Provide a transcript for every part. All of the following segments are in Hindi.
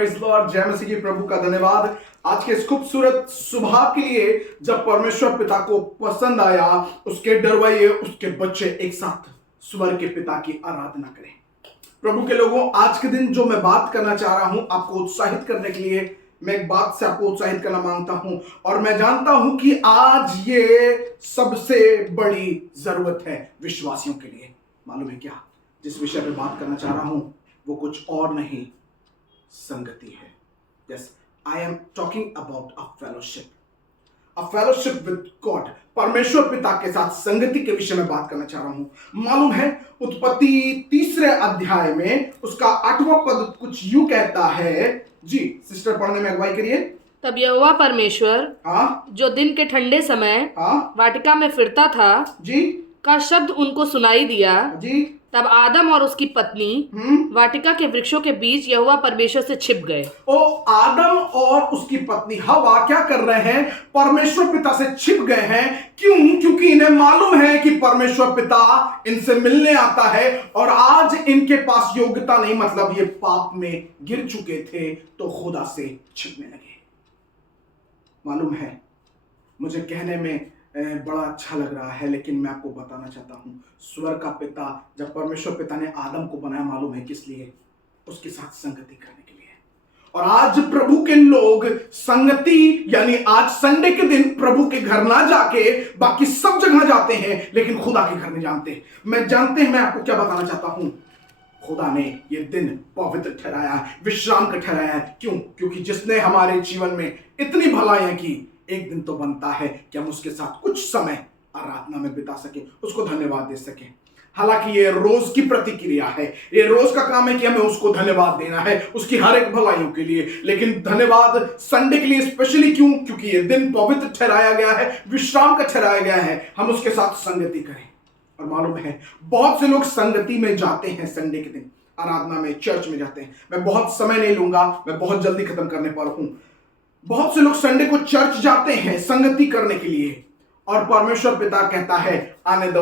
प्रेज़ लॉर्ड, जय मसीह की। प्रभु का धन्यवाद आज के इस खूबसूरत सुबह के लिए, जब परमेश्वर पिता को पसंद आया उसके डरवैये उसके बच्चे एक साथ स्वर्ग के पिता की आराधना करें। प्रभु के लोगों, आज के दिन जो मैं बात करना चाह रहा हूं, आपको उत्साहित करने के लिए मैं एक बात से आपको उत्साहित करना मांगता हूं, और मैं जानता हूं कि आज ये सबसे बड़ी जरूरत है विश्वासियों के लिए। मालूम है क्या? जिस विषय पे बात करना चाह रहा हूं वो कुछ और नहीं, संगति है। Yes, I am talking about a fellowship with God। परमेश्वर पिता के साथ संगति के विषय में बात करना चाह रहा हूं। मालूम है, उत्पत्ति 3 अध्याय में उसका 8वां पद कुछ यूं कहता है। जी सिस्टर, पढ़ने में अगुवाई करिए। तब यहोवा परमेश्वर जो दिन के ठंडे समय वाटिका में फिरता था जी का शब्द उनको सुनाई दिया। जी तब आदम और उसकी पत्नी वाटिका के वृक्षों के बीच यहोवा परमेश्वर से छिप गए। ओ आदम और उसकी पत्नी हवा क्या कर रहे हैं? परमेश्वर पिता से छिप गए हैं। क्यों? क्योंकि इन्हें मालूम है कि परमेश्वर पिता इनसे मिलने आता है, और आज इनके पास योग्यता नहीं, मतलब ये पाप में गिर चुके थे तो खुदा से छिपने लगे। मालूम है, मुझे कहने में बड़ा अच्छा लग रहा है, लेकिन मैं आपको बताना चाहता हूं, स्वर्ग का पिता, जब परमेश्वर पिता ने आदम को बनाया, मालूम है किस लिए? उसके साथ संगति करने के लिए। और आज प्रभु के लोग संगति, यानी आज संडे के दिन प्रभु के घर ना जाके बाकी सब जगह जाते हैं, लेकिन खुदा के घर नहीं जानते। मैं आपको क्या बताना चाहता हूं, खुदा ने ये दिन पवित्र ठहराया, विश्राम का ठहराया है। क्यों? क्योंकि जिसने हमारे जीवन में इतनी भलाइयां की, एक दिन तो बनता है कि हम उसके साथ कुछ समय आराधना में बिता सके, उसको धन्यवाद दे सके। हालांकि ये रोज की प्रतिक्रिया है, ये रोज का काम है कि हमें उसको धन्यवाद देना है उसकी हर एक भलाइयों के लिए, लेकिन धन्यवाद संडे के लिए स्पेशली। क्यों? क्योंकि ये दिन पवित्र ठहराया गया है, विश्राम का ठहराया गया है, हम उसके साथ संगति करें। और मालूम है, बहुत से लोग संगति में जाते हैं, संडे के दिन आराधना में, चर्च में जाते हैं। मैं बहुत समय नहीं लूंगा, मैं बहुत जल्दी खत्म करने पर हूं। बहुत से लोग संडे को चर्च जाते हैं संगति करने के लिए, और परमेश्वर पिता कहता है आने दो,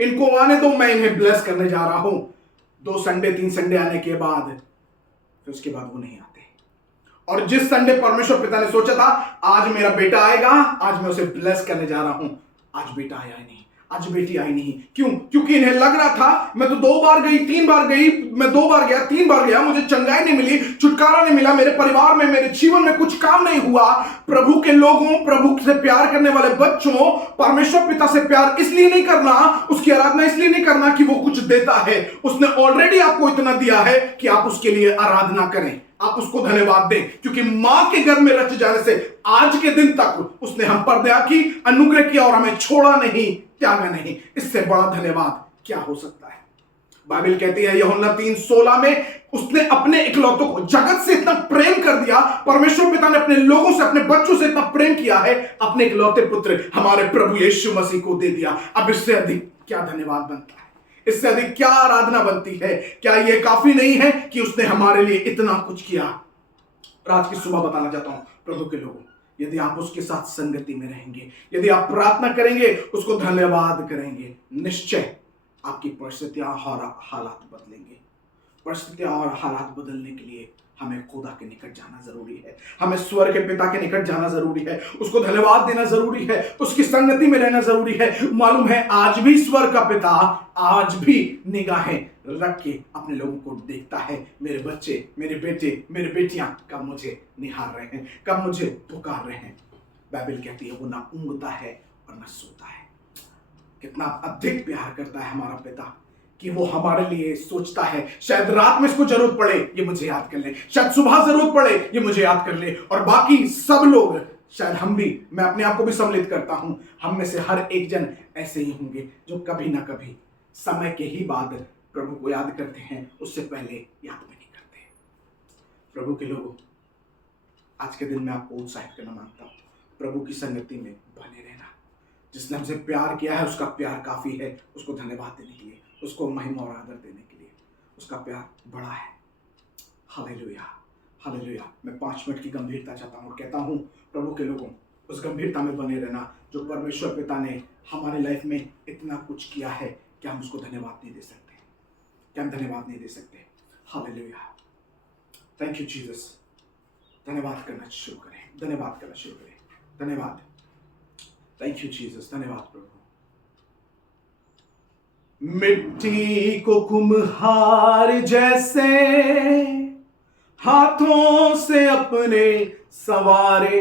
इनको आने दो, मैं इन्हें ब्लेस करने जा रहा हूं। 2 संडे 3 संडे आने के बाद फिर उसके बाद वो नहीं आते। और जिस संडे परमेश्वर पिता ने सोचा था आज मेरा बेटा आएगा, आज मैं उसे ब्लेस करने जा रहा हूं, आज बेटा आया ही नहीं, आज बेटी आई नहीं। क्यों? क्योंकि इन्हें लग रहा था मैं तो 2 बार गई, 3 बार गई, मैं 2 बार गया, 3 बार गया, मुझे चंगाई नहीं मिली, छुटकारा नहीं मिला, मेरे परिवार में, मेरे जीवन में कुछ काम नहीं हुआ। प्रभु के लोगों, प्रभु से प्यार करने वाले बच्चों, परमेश्वर पिता से प्यार इसलिए नहीं करना, उसकी आराधना इसलिए नहीं करना कि वो कुछ देता है। उसने ऑलरेडी आपको इतना दिया है कि आप उसके लिए आराधना करें, आप उसको धन्यवाद दें। क्योंकि मां के घर में रच जाने से आज के दिन तक उसने हम पर दया की, अनुग्रह किया, और हमें छोड़ा नहीं, त्यागा नहीं। इससे बड़ा धन्यवाद क्या हो सकता है? बाइबल कहती है यूहन्ना 3:16 में, उसने अपने इकलौतों को, जगत से इतना प्रेम कर दिया, परमेश्वर पिता ने अपने लोगों से, अपने बच्चों से इतना प्रेम किया है, अपने इकलौते पुत्र हमारे प्रभु यीशु मसीह को दे दिया। अब इससे अधिक क्या धन्यवाद बनता है? इससे अधिक क्या आराधना बनती है? क्या यह काफी नहीं है कि उसने हमारे लिए इतना कुछ किया? आज की सुबह बताना चाहता हूं प्रभु के लोगों, यदि आप उसके साथ संगति में रहेंगे, यदि आप प्रार्थना करेंगे, उसको धन्यवाद करेंगे, निश्चय आपकी परिस्थितियां और हालात बदलेंगे। परिस्थितियां और हालात बदलने के लिए हमें खुदा के निकट जाना जरूरी है, हमें स्वर्ग के पिता के निकट जाना जरूरी है, उसको धन्यवाद देना जरूरी है, उसकी संगति में रहना जरूरी है। मालूम है, आज भी स्वर्ग का पिता आज भी निगाहें रख के अपने लोगों को देखता है। मेरे बच्चे, मेरे बेटे, मेरे बेटियां कब मुझे निहार रहे हैं, कब मुझे पुकार रहे हैं। बाइबल कहती है वो ना ऊँघता है और ना सोता है। कितना अधिक प्यार करता है हमारा पिता कि वो हमारे लिए सोचता है, शायद रात में इसको जरूरत पड़े ये मुझे याद कर ले, शायद सुबह जरूरत पड़े ये मुझे याद कर ले, और बाकी सब लोग, शायद हम भी, मैं अपने आप को भी सम्मिलित करता हूं, हम में से हर एक जन ऐसे ही होंगे जो कभी ना कभी समय के ही बाद प्रभु को याद करते हैं, उससे पहले याद भी नहीं करते। प्रभु के लोगों, आज के दिन मैं आपको उत्साहित करना मांगता हूं, प्रभु की संगति में बने रहना। जिसने हमसे प्यार किया है उसका प्यार काफी है, उसको धन्यवाद देने के लिए, उसको महिमा और आदर देने के लिए। उसका प्यार बड़ा है। Hallelujah, hallelujah. मैं 5 मिनट की गंभीरता चाहता हूं और कहता हूं प्रभु के लोगों, उस गंभीरता में बने रहना जो परमेश्वर पिता ने हमारे लाइफ में इतना कुछ किया है। क्या हम उसको धन्यवाद नहीं दे सकते? क्या हम धन्यवाद नहीं दे सकते? Hallelujah, thank you Jesus. धन्यवाद करना शुरू करें, धन्यवाद करना शुरू करें। धन्यवाद, थैंक यू जीसस, धन्यवाद प्रभु। मिट्टी को कुम्हार जैसे हाथों से अपने सवारे,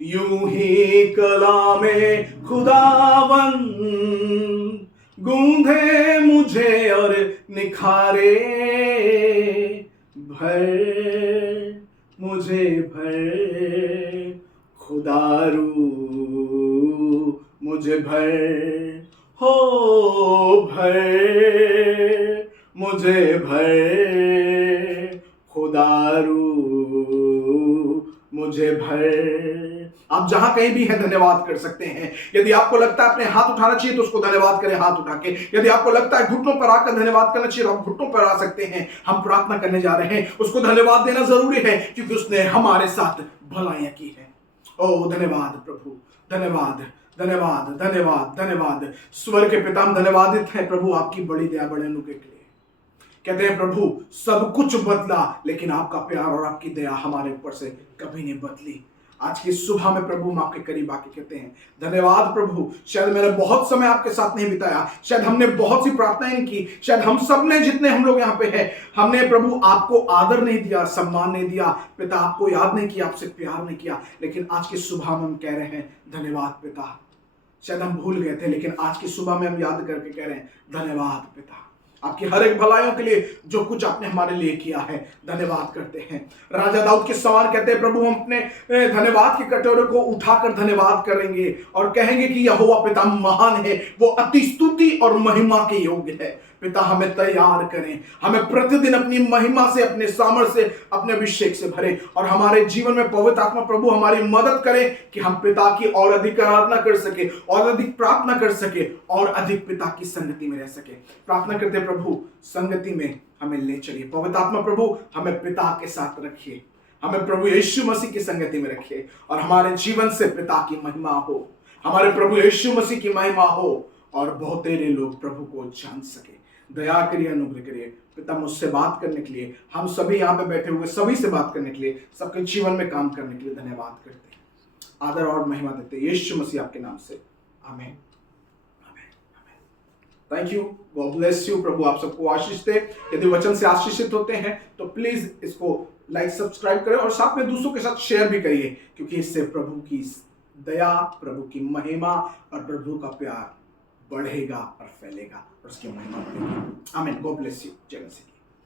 यूं ही कलामे खुदावन गूंधे मुझे और निखारे। भर मुझे भर खुदारू, मुझे भर हो भर, मुझे भर खुदारू, मुझे भर। आप जहां कहीं भी हैं धन्यवाद कर सकते हैं। यदि आपको लगता है अपने हाथ उठाना चाहिए तो उसको धन्यवाद करें हाथ उठा के। यदि आपको लगता है घुटनों पर आकर धन्यवाद करना चाहिए तो आप घुटनों पर आ सकते हैं। हम प्रार्थना करने जा रहे हैं, उसको धन्यवाद देना जरूरी है क्योंकि उसने हमारे साथ भलाइयां की है। ओ धन्यवाद प्रभु, धन्यवाद धन्यवाद धन्यवाद धन्यवाद। स्वर्ग के पिता हम धन्यवादित हैं प्रभु आपकी बड़ी दया बड़े अनुग्रह के लिए। कहते हैं प्रभु सब कुछ बदला लेकिन आपका प्यार और आपकी दया हमारे ऊपर से कभी नहीं बदली। आज की सुबह में प्रभु हम आपके करीब आके कहते हैं धन्यवाद प्रभु। शायद मैंने बहुत समय आपके साथ नहीं बिताया, शायद हमने बहुत सी प्रार्थनाएं नहीं की, शायद हम सब ने जितने हम लोग यहाँ पे हैं हमने प्रभु आपको आदर नहीं दिया, सम्मान नहीं दिया, पिता आपको याद नहीं किया, आपसे प्यार नहीं किया। लेकिन आज की सुबह में हम कह रहे हैं धन्यवाद पिता। शायद हम भूल गए थे लेकिन आज की सुबह में हम याद करके कह रहे हैं धन्यवाद पिता, आपकी हर एक भलाइयों के लिए जो कुछ आपने हमारे लिए किया है धन्यवाद करते हैं। राजा दाऊद के समान कहते हैं प्रभु हम अपने धन्यवाद के कटोरे को उठाकर धन्यवाद करेंगे और कहेंगे कि यहोवा पिता महान है, वो अति स्तुति और महिमा के योग्य है। पिता हमें तैयार करें, हमें प्रतिदिन अपनी महिमा से, अपने सामर्थ्य से, अपने अभिषेक से भरे और हमारे जीवन में पवित्र आत्मा प्रभु हमारी मदद करे कि हम पिता की और अधिक आराधना कर सके और अधिक प्रार्थना कर सके और अधिक पिता की संगति में रह सके। प्रार्थना करते प्रभु संगति में हमें ले चलिए। पवित्र आत्मा प्रभु हमें पिता के साथ रखिए, हमें प्रभु यीशु मसीह की संगति में रखिए और हमारे जीवन से पिता की महिमा हो, हमारे प्रभु यीशु मसीह की महिमा हो और बहुत तेरे लोग प्रभु को जान सके। दया करिए, अनुग्रह करिए पिता मुझसे बात करने के लिए, हम सभी यहाँ पे बैठे हुए सभी से बात करने के लिए, सबके जीवन में काम करने के लिए धन्यवाद करते हैं, आदर और महिमा देते हैं यीशु मसीह आपके नाम से, आमीन आमीन आमीन। Thank you, God bless you. प्रभु आप सबको आशीष दे। यदि वचन से आशीषित होते हैं तो प्लीज इसको लाइक सब्सक्राइब करें और साथ में दूसरों के साथ शेयर भी करिए क्योंकि इससे प्रभु की दया, प्रभु की महिमा और प्रभु का प्यार बढ़ेगा और फैलेगा और उसकी महिमा बढ़ेगी। आमीन। God bless you. जय मसीह।